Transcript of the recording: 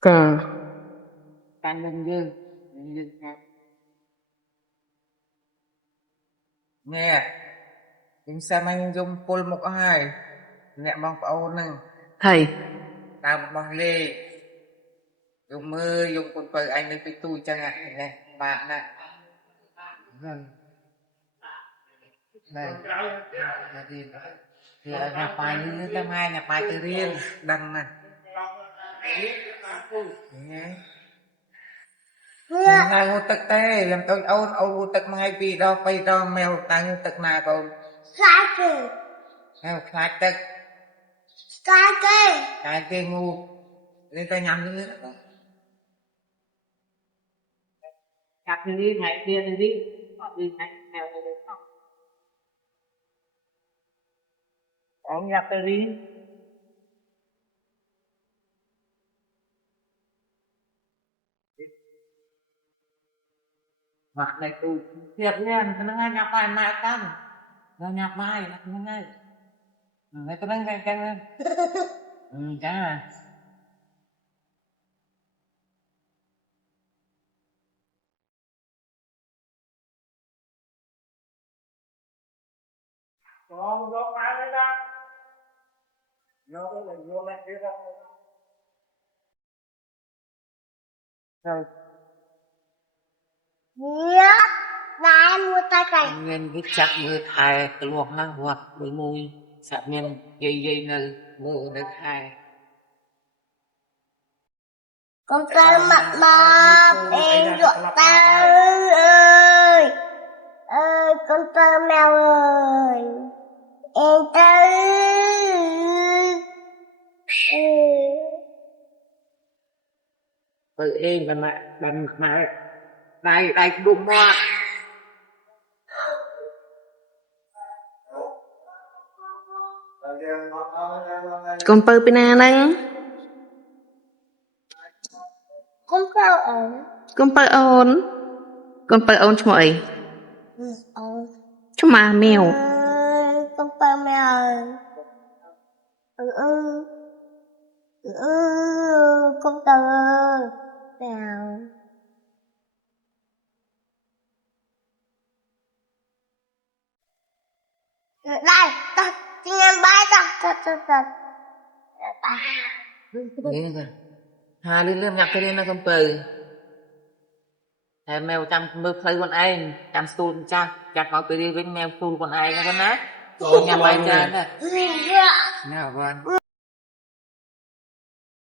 Cờ. Tan nhân dương ha. Nghe chúng xem anh dùng pol một hai nè mong âu nâng Thầy. làm bằng lê dùng mưa dùng con phơi anh lấy cái tôi chẳng hạn này bạn này này là gì thì ở nhà bài như năm hai nhà bài từ riêng đăng này ngày ngô tật tê làm tôi âu ngô tật ngay vì đó bay đó mèo tay ngô tật nào còn mèo khai tật cái kê ngu nên ta nhầm như thế đó cắt đi ngày kia đi có đi ngày mèo này được không ông nhặt cái đi mặt này tôi thiệt nha nó ngay nhập bài mãi căng nó nhập mai nó ngay này tôi đang căng căng lên căng à con vô mai lên đó nó có mình vô lên kia đâu rồi nên cái chắc mưa thai cái luộc ha hoặc với môi sạc men dây dây nơi mưa được hai con trai mặt mập em dọa ta ơi ơi con trai mèo ơi em tới với em mà đây đây đúng mà Con pơ bên nào nâng? con trai ổn Con pơ ôn. Con pơ ôn cho mọi. ổn Cho mà mèo. con trai mèo ơi con trai mèo đây ta chị em bay ta nghe rồi hai lên lên nhặt cái lên nó không từ thầy mèo chăm mưa phơi con anh chăm stol cha chặt vào cái đi với mèo stol con anh nó nát nhà bài cha nè nào con